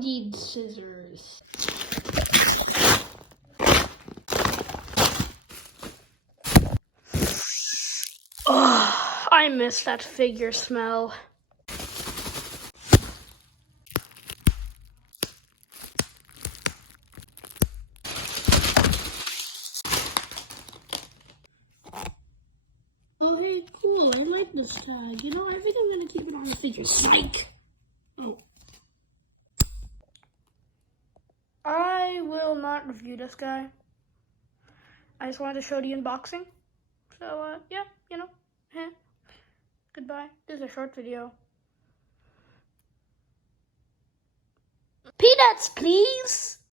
need scissors. Oh, I miss that figure smell. Oh, hey, cool. I like this tag. You know, I think I'm gonna keep it on the figure. Psych! Oh. I will not review this guy. I just wanted to show the unboxing. So, yeah, you know, goodbye. This is a short video. Peanuts, please!